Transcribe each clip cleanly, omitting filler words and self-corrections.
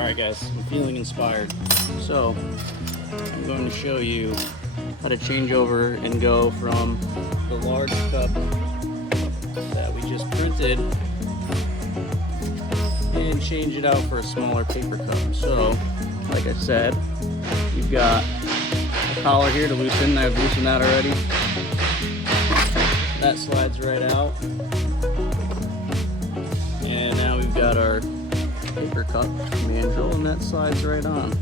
Alright guys, I'm feeling inspired. So, I'm going to show you how to change over and go from the large cup that we just printed and change it out for a smaller paper cup. So, like I said, you've got a collar here to loosen. I've loosened that already. That slides right out. And now we've got our paper cup mandrel, and that slides right on.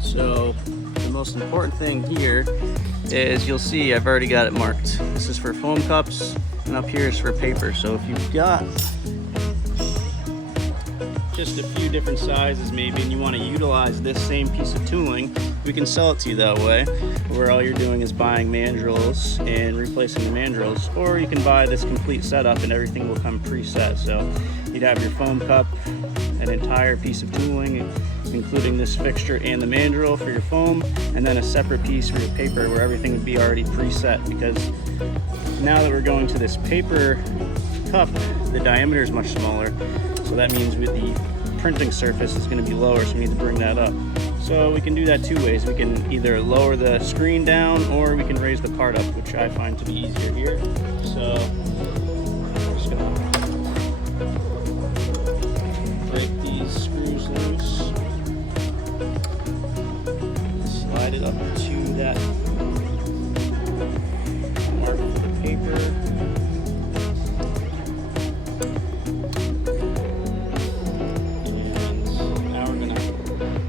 So the most important thing here is, you'll see I've already got it marked. This is for foam cups, and up here is for paper. So if you've got just a few different sizes maybe, and you want to utilize this same piece of tooling, we can sell it to you that way, where all you're doing is buying mandrels and replacing the mandrels. Or you can buy this complete setup and everything will come preset. So you'd have your foam cup, an entire piece of tooling, including this fixture and the mandrel for your foam, and then a separate piece for your paper where everything would be already preset. Because now that we're going to this paper cup, the diameter is much smaller. So that means with the printing surface is going to be lower, so we need to bring that up. So we can do that two ways. We can either lower the screen down, or we can raise the part up, which I find to be easier here. So we're just going to break these screws loose, slide it up to that mark for the paper.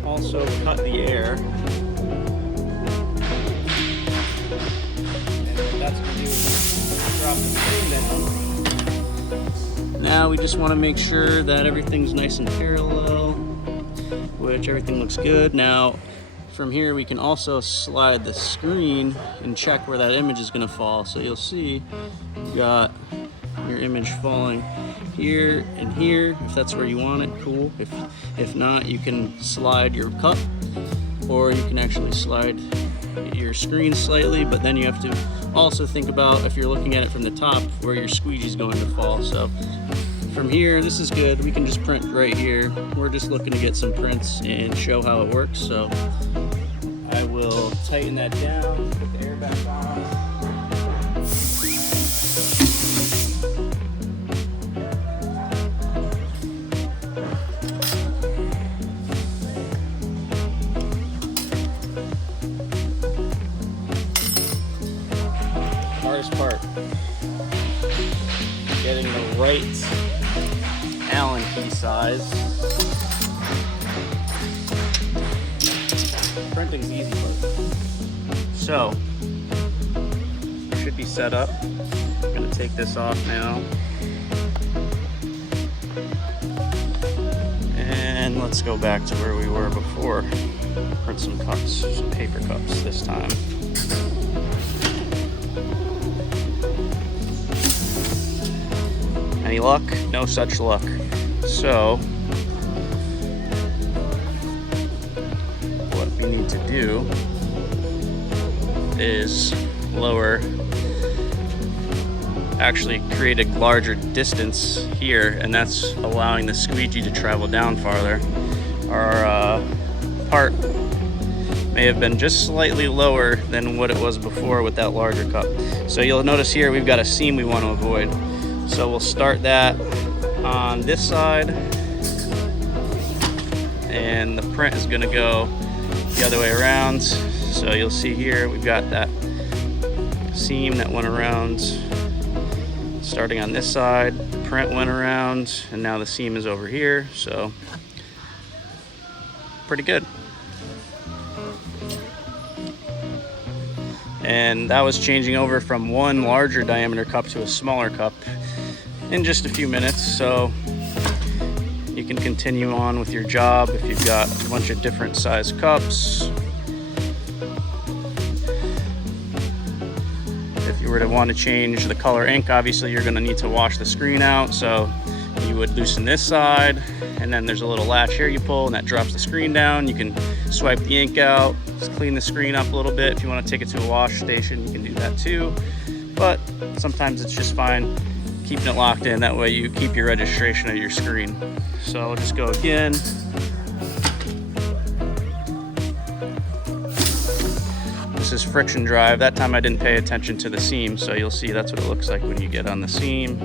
Also cut the air, and what that's going to do is drop the screen down. Now we just want to make sure that everything's nice and parallel, which everything looks good. Now from here we can also slide the screen and check where that image is going to fall. So you'll see you've got your image falling here and here. If that's where you want it, cool. If not, you can slide your cup, or you can actually slide your screen slightly, but then you have to also think about, if you're looking at it from the top, where your squeegee is going to fall. So from here, this is good. We can just print right here. We're just looking to get some prints and show how it works. So I will tighten that down, put the air back on. Hardest part, getting the right Allen key size. Printing's easy part. So, it should be set up. I'm gonna take this off now. And let's go back to where we were before. Print some cups, some paper cups this time. Any luck? No such luck. So, what we need to do is actually create a larger distance here, and that's allowing the squeegee to travel down farther. Our part may have been just slightly lower than what it was before with that larger cup. So you'll notice here we've got a seam we want to avoid. So we'll start that on this side, and the print is going to go the other way around. So you'll see here we've got that seam that went around starting on this side. The print went around, and now the seam is over here. So pretty good. And that was changing over from one larger diameter cup to a smaller cup in just a few minutes. So you can continue on with your job if you've got a bunch of different size cups. If you were to want to change the color ink, obviously you're going to need to wash the screen out. So you would loosen this side, and then there's a little latch here you pull, and that drops the screen down. You can swipe the ink out, just clean the screen up a little bit. If you want to take it to a wash station, you can do that too. But sometimes it's just fine keeping it locked in. That way you keep your registration of your screen. So I'll just go again. is friction drive. That time I didn't pay attention to the seam, so you'll see that's what it looks like when you get on the seam.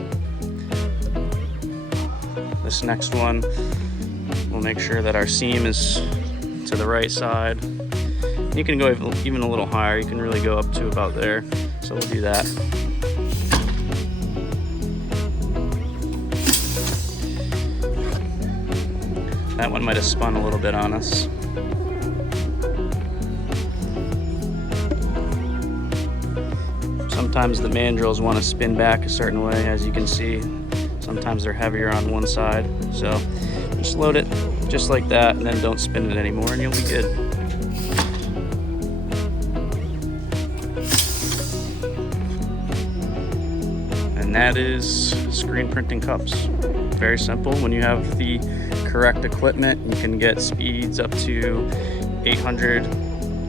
This next one, we'll make sure that our seam is to the right side. You can go even a little higher. You can really go up to about there. So we'll do that. That one might have spun a little bit on us. Sometimes the mandrels want to spin back a certain way, as you can see. Sometimes they're heavier on one side. So just load it just like that, and then don't spin it anymore, and you'll be good. And that is screen printing cups. Very simple. When you have the correct equipment, you can get speeds up to 800,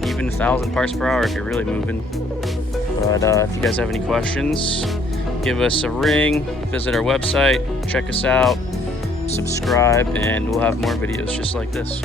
even 1,000 parts per hour if you're really moving. But if you guys have any questions, give us a ring, visit our website, check us out, subscribe, and we'll have more videos just like this.